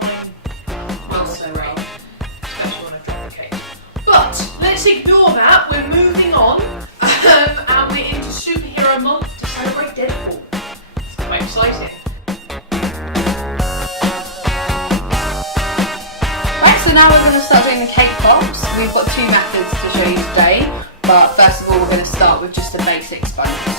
Mine melts so well, especially when I drop the cake. But let's ignore that. We're moving on, and we're into superhero month to celebrate Deadpool. It's quite exciting. Right, so now we're going to start doing the cake pops. We've got two methods to show you today, but first of all we're going to start with just a basic sponge recipe.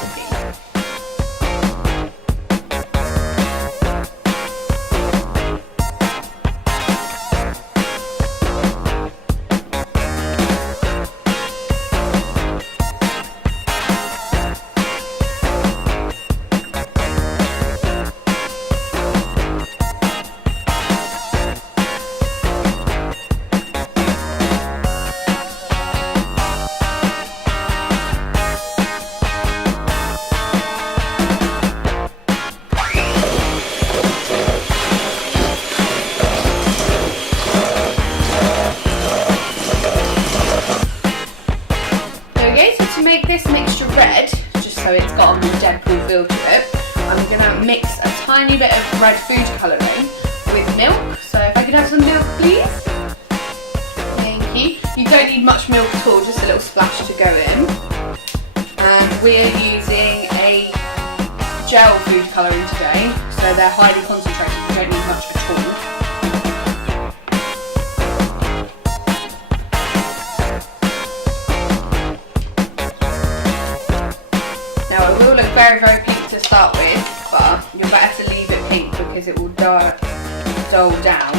To make this mixture red, just so it's got a more Deadpool feel to it, I'm going to mix a tiny bit of red food colouring with milk. So if I could have some milk, please. Thank you. You don't need much milk at all, just a little splash to go in. And we're using a gel food colouring today, so they're highly concentrated, you don't need much at all. Now it will look very, very pink to start with, but you're better to leave it pink because it will dull down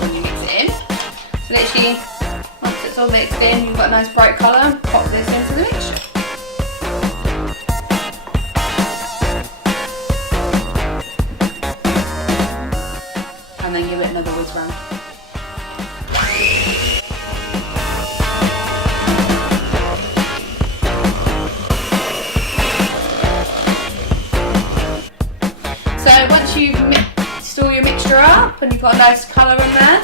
when you mix it in. So literally, once it's all mixed in, you've got a nice bright colour, pop this into the mixture. And then give it another whiz round. So once you've mixed all your mixture up and you've got a nice colour in there,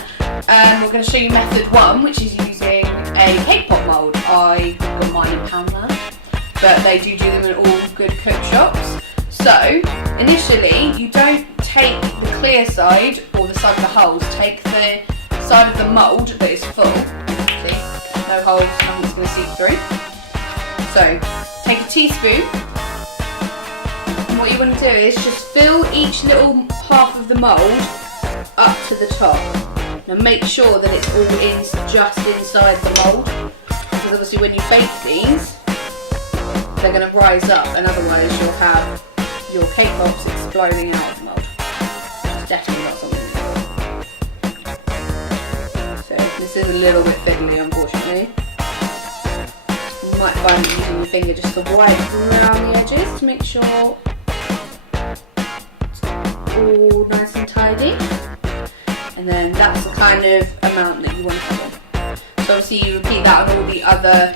we're going to show you method 1, which is using a cake pop mould. I got mine in Poundland, but they do them in all good cook shops. So initially you don't take the clear side or the side of the holes, take the side of the mould that is full. See, no holes, nothing's going to seep through. So take a teaspoon. What you want to do is just fill each little half of the mould up to the top. Now make sure that it's all in just inside the mould, because obviously when you bake these, they're going to rise up, and otherwise you'll have your cake pops exploding out of the mould. It's definitely not something to do. So this is a little bit fiddly, unfortunately. You might find that using your finger just to wipe around the edges to make sure all nice and tidy, and then that's the kind of amount that you want to put. So obviously you repeat that on all the other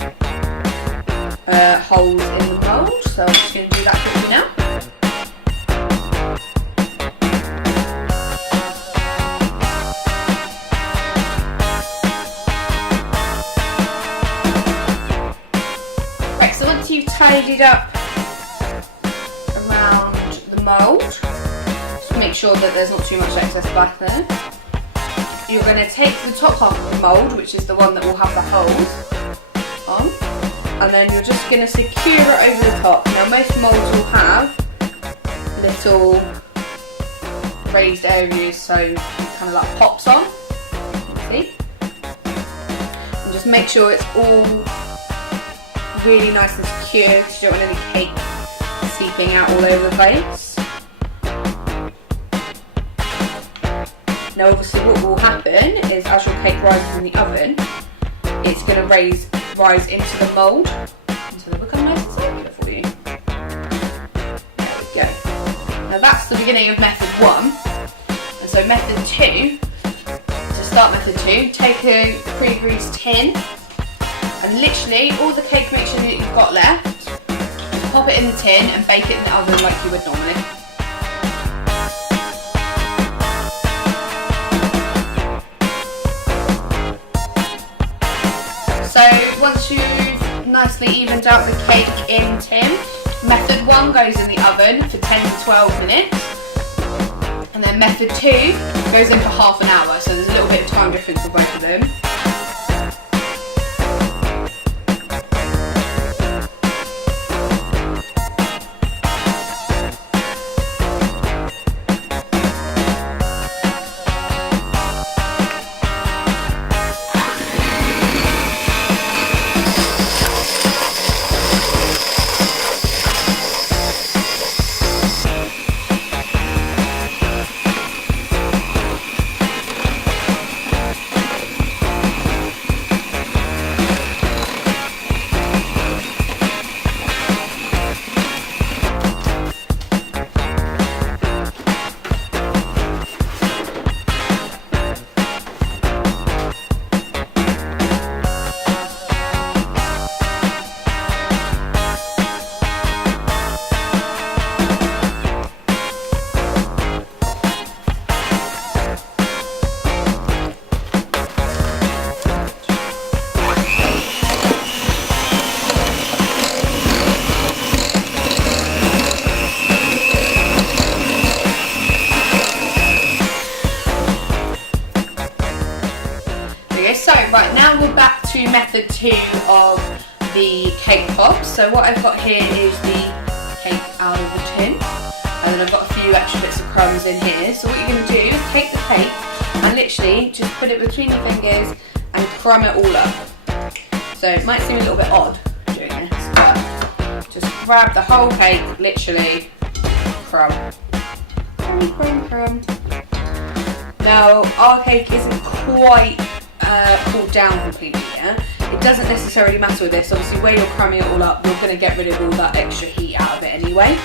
holes in the mould, so I'm just going to do that quickly now. Right, so once you've tidied up around the mould, make sure that there's not too much excess black there. You're going to take the top half of the mould, which is the one that will have the holes on, and then you're just going to secure it over the top. Now most moulds will have little raised areas, so it kind of like pops on, you can see. And just make sure it's all really nice and secure, because you don't want any cake seeping out all over the place. Now obviously what will happen is as your cake rises in the oven, it's going to rise into the mould until they become nice and circular for you. There we go. Now that's the beginning of method 1. And so method 2, to start method 2, take a pre-greased tin and literally all the cake mixture that you've got left, just pop it in the tin and bake it in the oven like you would normally. So once you've nicely evened out the cake in tin, method 1 goes in the oven for 10 to 12 minutes. And then method 2 goes in for half an hour, so there's a little bit of time difference for both of them. So right now we're back to method 2 of the cake pops. So what I've got here is the cake out of the tin, and then I've got a few extra bits of crumbs in here. So what you're going to do is take the cake and literally just put it between your fingers and crumb it all up. So it might seem a little bit odd doing this, but just grab the whole cake, literally crumb. Crumb, crumb. Now our cake isn't quite cooled down completely yet. It doesn't necessarily matter with this. Obviously where you're crumbing it all up, you're going to get rid of all that extra heat out of it anyway.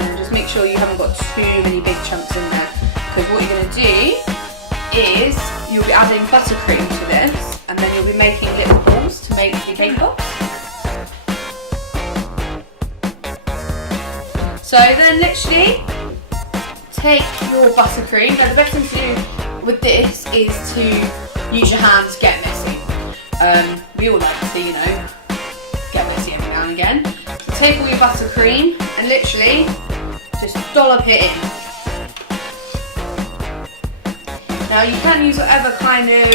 And just make sure you haven't got too many big chunks in there, because what you're going to do is you'll be adding buttercream to this, and then you'll be making little balls to make the cake pops. So then literally take your buttercream. Now the best thing to do with this is to use your hands, get messy. We all like to, get messy every now and again. So take all your buttercream and literally just dollop it in. Now you can use whatever kind of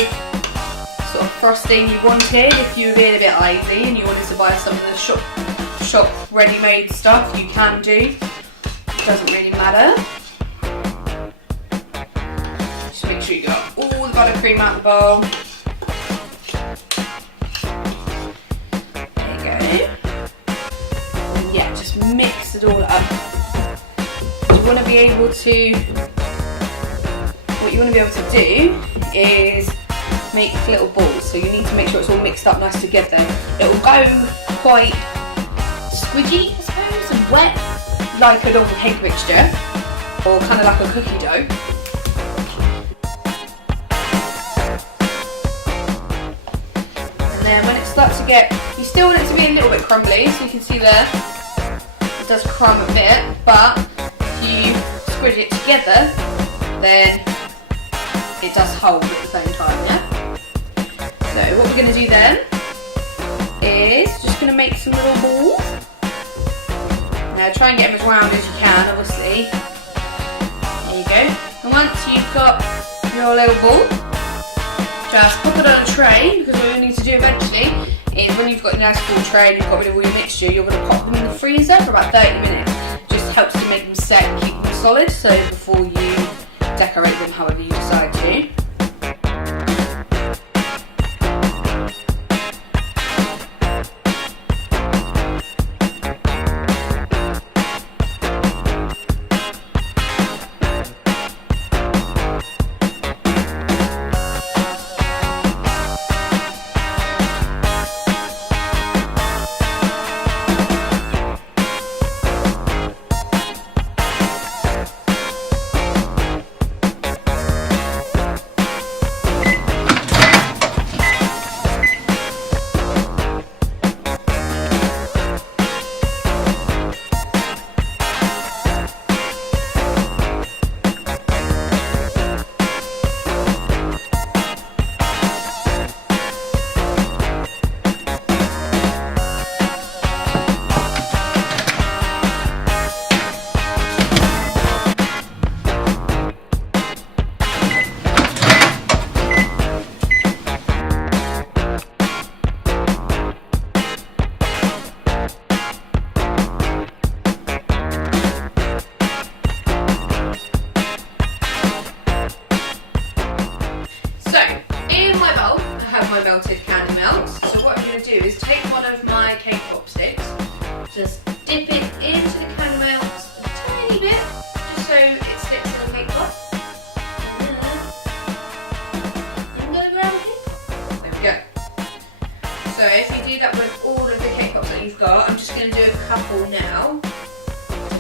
sort of frosting you wanted. If you were being a bit lazy and you wanted to buy some of the shop ready-made stuff, you can do. It doesn't really matter. Make sure you got all the buttercream out of the bowl. There you go. And yeah, just mix it all up. You want to be able to, what you want to be able to do is make little balls. So you need to make sure it's all mixed up nice together. It will go quite squidgy, I suppose, and wet, like a normal cake mixture, or kind of like a cookie dough. And when it starts to get, you still want it to be a little bit crumbly, so you can see there, it does crumb a bit, but if you squidge it together, then it does hold at the same time, yeah? So what we're going to do then is just going to make some little balls. Now try and get them as round as you can, obviously. There you go. And once you've got your little ball, just pop it on a tray, because what you need to do eventually is when you've got your nice full tray and you've got rid of all your mixture, you're going to pop them in the freezer for about 30 minutes. Just helps to make them set and keep them solid, so before you decorate them however you decide to.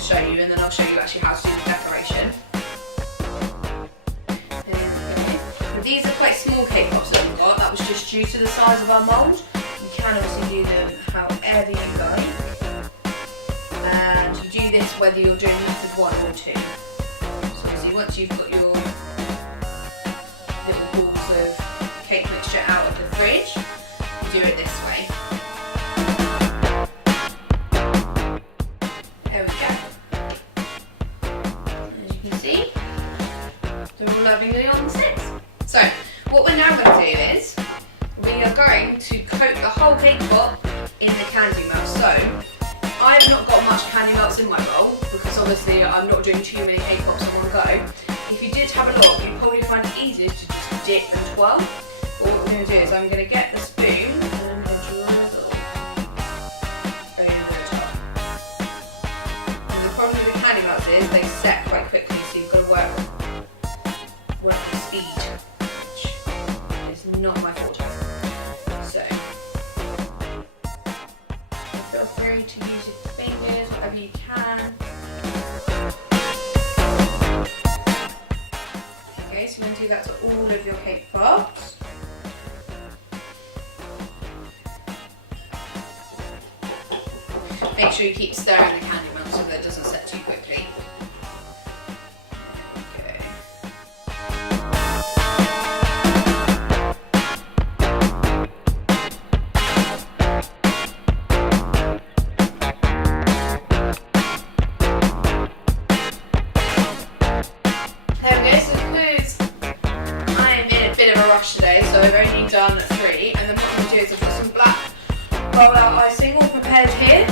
show you, and then I'll show you actually how to do the decoration. These are quite small cake pops that we've got. That was just due to the size of our mould. You can obviously do them however you like. And you do this whether you're doing method 1 or 2. So obviously once you've got your little balls of cake mixture out of the fridge, you do it this way. There we go. As you can see, they're all lovingly on the sticks. So, what we're now going to do is, we are going to coat the whole cake pop in the candy melt. So, I've not got much candy melts in my bowl, because obviously I'm not doing too many cake pops in one go. If you did have a look, you'd probably find it easiest to just dip and twirl. But what we're going to do is, I'm going to get the spoon, and I'm going to drizzle over the top. And the problem with the candy melts is, they set quite quickly, so you've got to work with speed. Not my forte. So feel free to use your fingers, whatever you can. Okay, so you're going to do that to all of your cake pops. Make sure you keep stirring the candy melt so that it doesn't set too quickly. Today, so I've only done 3, and then what I'm going to do is I've got some black roll out icing all prepared here,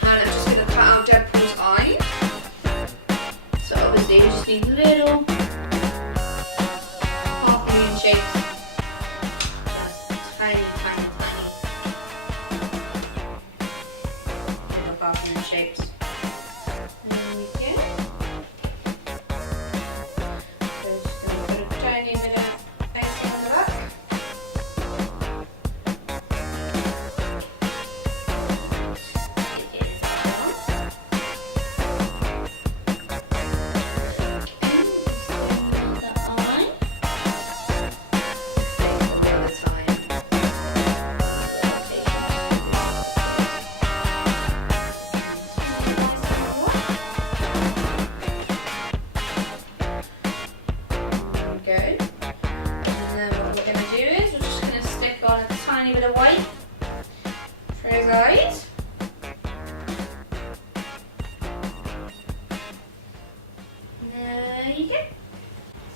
and I'm just going to cut out Deadpool's eye. So obviously you just need little half moon shapes, tiny little half moon shapes. There we go. So just going to put a tiny bit of white for his eyes. There you go.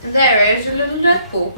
And there is your little Deadpool.